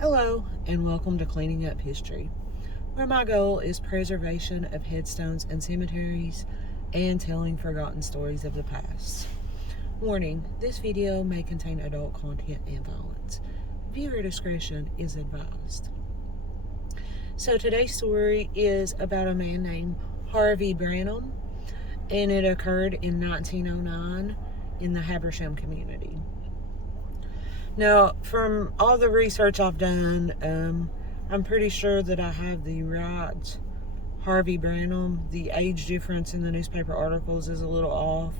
Hello, and welcome to Cleaning Up History, where my goal is preservation of headstones and cemeteries and telling forgotten stories of the past. Warning, this video may contain adult content and violence. Viewer discretion is advised. So today's story is about a man named Harvey Branam, and it occurred in 1909 in the Habersham community. Now, from all the research I've done, I'm pretty sure that I have the right Harvey Branam. The age difference in the newspaper articles is a little off,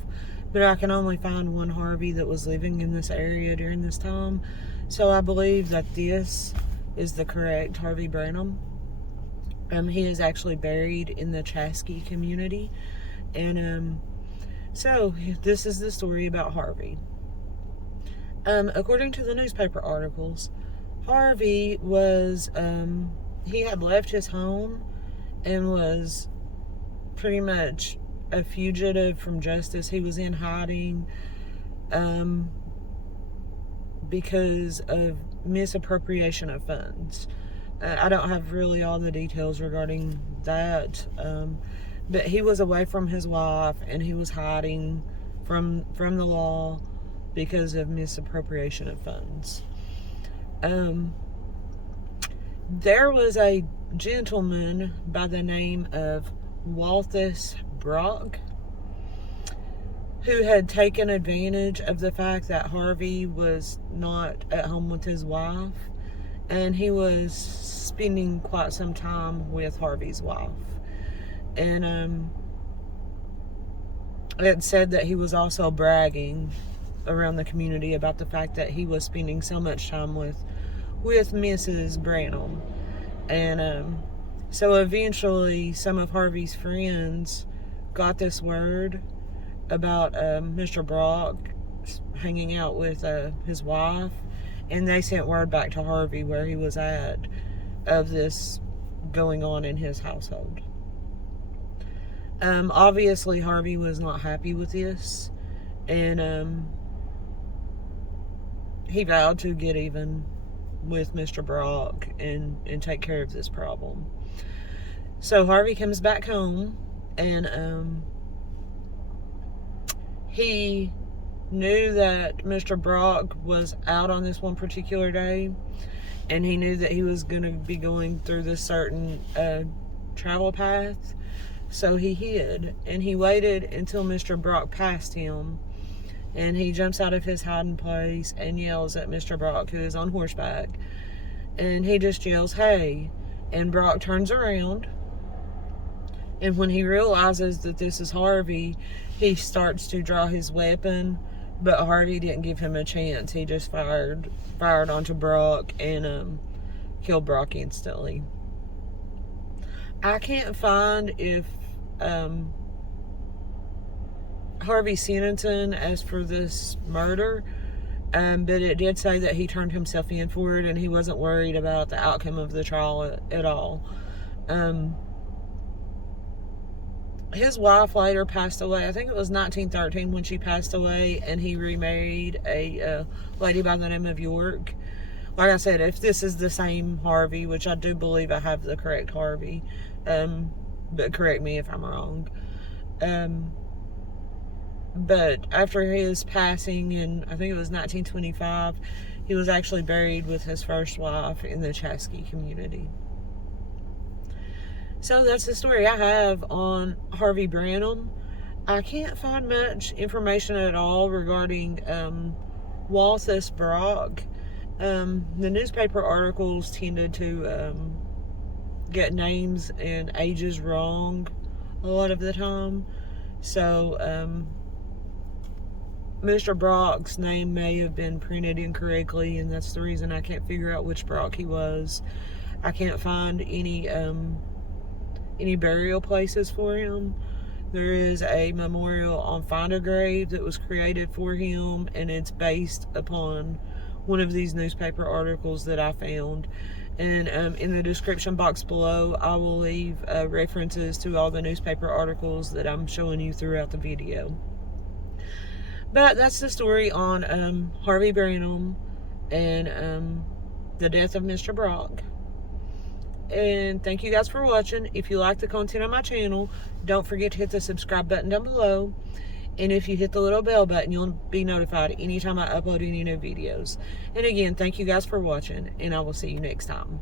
but I can only find one Harvey that was living in this area during this time. So I believe that this is the correct Harvey Branam. He is actually buried in the Chattanooga community. And so this is the story about Harvey. According to the newspaper articles, Harvey was, he had left his home and was pretty much a fugitive from justice. He was in hiding because of misappropriation of funds. I don't have really all the details regarding that, but he was away from his wife and he was hiding from the law because of misappropriation of funds. There was a gentleman by the name of Walthaus Brock who had taken advantage of the fact that Harvey was not at home with his wife, and he was spending quite some time with Harvey's wife. And it said that he was also bragging around the community about the fact that he was spending so much time with Mrs. Branam. And so eventually some of Harvey's friends got this word about Mr. Brock hanging out with his wife, and they sent word back to Harvey where he was at of this going on in his household. Obviously Harvey was not happy with this, and he vowed to get even with Mr. Brock and take care of this problem. So Harvey comes back home, and he knew that Mr. Brock was out on this one particular day, and he knew that he was going to be going through this certain travel path. So he hid, and he waited until Mr. Brock passed him. And he jumps out of his hiding place and yells at Mr. Brock, who is on horseback. And he just yells, "Hey!" And Brock turns around. And when he realizes that this is Harvey, he starts to draw his weapon. But Harvey didn't give him a chance. He just fired onto Brock and killed Brock instantly. I can't find if Harvey's sentencing as for this murder, but it did say that he turned himself in for it and he wasn't worried about the outcome of the trial at all. His wife later passed away. I think it was 1913 when she passed away, and he remarried a lady by the name of York. Like I said, if this is the same Harvey, which I do believe I have the correct Harvey, but correct me if I'm wrong. But after his passing in, I think it was 1925, he was actually buried with his first wife in the Chattanooga community. So that's the story I have on Harvey Branam. I can't find much information at all regarding Walthaus Brock. The newspaper articles tended to get names and ages wrong a lot of the time. So Mr. Brock's name may have been printed incorrectly, and that's the reason I can't figure out which Brock he was. I can't find any burial places for him. There is a memorial on Find a Grave that was created for him, and it's based upon one of these newspaper articles that I found. And in the description box below, I will leave references to all the newspaper articles that I'm showing you throughout the video. But that's the story on Harvey Branam, and the death of Mr. Brock. And thank you guys for watching. If you like the content on my channel, don't forget to hit the subscribe button down below. And if you hit the little bell button, you'll be notified anytime I upload any new videos. And again, thank you guys for watching, and I will see you next time.